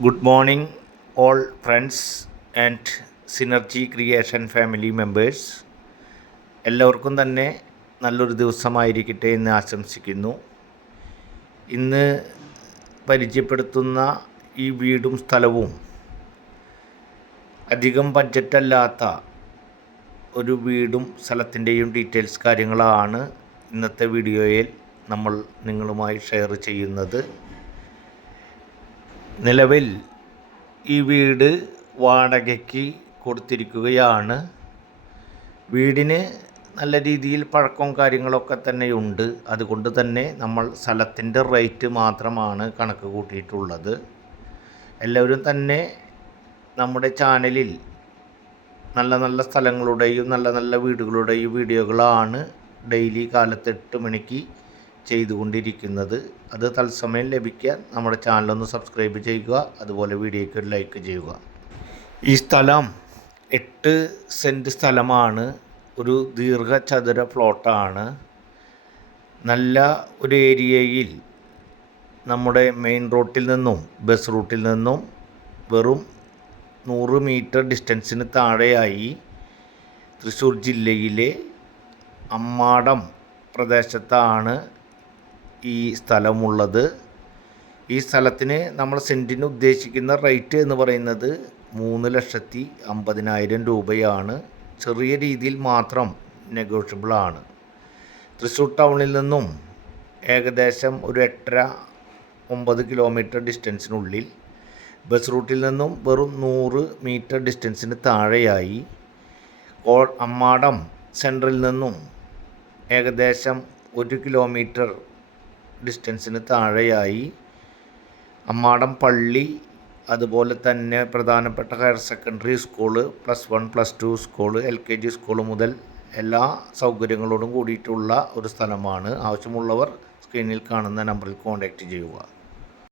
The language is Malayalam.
Good morning all friends and synergy creation family members എല്ലാവർക്കും തന്നെ നല്ലൊരു ദിവസമായിരിക്കട്ടെ എന്ന് ആശംസിക്കുന്നു. ഇന്ന് പരിചയപ്പെടുത്തുന്ന ഈ വീടും സ്ഥലവും അധികം ബഡ്ജറ്റല്ലാത്ത ഒരു വീടും സ്ഥലത്തിന്റെയും ഡീറ്റെയിൽസ് കാര്യങ്ങളാണ് ഇന്നത്തെ വീഡിയോയിൽ നമ്മൾ നിങ്ങളുമായി ഷെയർ ചെയ്യുന്നത്. നിലവിൽ ഈ വീട് വാടകയ്ക്ക് കൊടുത്തിരിക്കുകയാണ്. വീടിന് നല്ല രീതിയിൽ പഴക്കവും കാര്യങ്ങളൊക്കെ തന്നെയുണ്ട്. അതുകൊണ്ട് തന്നെ നമ്മൾ സ്ഥലത്തിന്റെ റേറ്റ് മാത്രമാണ് കണക്ക് കൂട്ടിയിട്ടുള്ളത്. എല്ലാവരും തന്നെ നമ്മുടെ ചാനലിൽ നല്ല നല്ല സ്ഥലങ്ങളുടെയും നല്ല നല്ല വീടുകളുടെയും വീഡിയോകളാണ് ഡെയിലി കാലത്ത് എട്ട് മണിക്ക് ചെയ്തുകൊണ്ടിരിക്കുന്നത്. അത് തത്സമയം ലഭിക്കാൻ നമ്മുടെ ചാനലൊന്ന് സബ്സ്ക്രൈബ് ചെയ്യുക അതുപോലെ വീഡിയോയ്ക്ക് ഒരു ലൈക്ക് ചെയ്യുക. ഈ സ്ഥലം എട്ട് സെന്റ് സ്ഥലമാണ്. ഒരു ദീർഘചതുര പ്ലോട്ടാണ്. നല്ല ഒരു ഏരിയയിൽ നമ്മുടെ മെയിൻ റോട്ടിൽ നിന്നും ബസ് റൂട്ടിൽ നിന്നും വെറും നൂറ് മീറ്റർ ഡിസ്റ്റൻസിന് താഴെയായി തൃശ്ശൂർ ജില്ലയിലെ അമ്മാടം പ്രദേശത്താണ് ഈ സ്ഥലമുള്ളത്. ഈ സ്ഥലത്തിന് നമ്മൾ സെന്റിന് ഉദ്ദേശിക്കുന്ന റേറ്റ് എന്ന് പറയുന്നത് മൂന്ന് ലക്ഷത്തി അമ്പതിനായിരം രൂപയാണ്. ചെറിയ രീതിയിൽ മാത്രം നെഗോഷ്യബിളാണ് തൃശ്ശൂർ ടൗണിൽ നിന്നും ഏകദേശം ഒരു എട്ടര ഒമ്പത് കിലോമീറ്റർ ഡിസ്റ്റൻസിനുള്ളിൽ ബസ് റൂട്ടിൽ നിന്നും വെറും നൂറ് മീറ്റർ ഡിസ്റ്റൻസിന് താഴെയായി. കോ അമ്മാടം സെൻട്രൽ നിന്നും ഏകദേശം ഒരു കിലോമീറ്റർ ഡിസ്റ്റൻസിന് താഴെയായി. അമ്മാടം പള്ളി അതുപോലെ തന്നെ പ്രധാനപ്പെട്ട higher secondary school plus one plus two school L K G school മുതൽ എല്ലാ സൗകര്യങ്ങളോടും കൂടിയിട്ടുള്ള ഒരു സ്ഥലമാണ്. ആവശ്യമുള്ളവർ സ്ക്രീനിൽ കാണുന്ന നമ്പറിൽ കോൺടാക്റ്റ് ചെയ്യുക.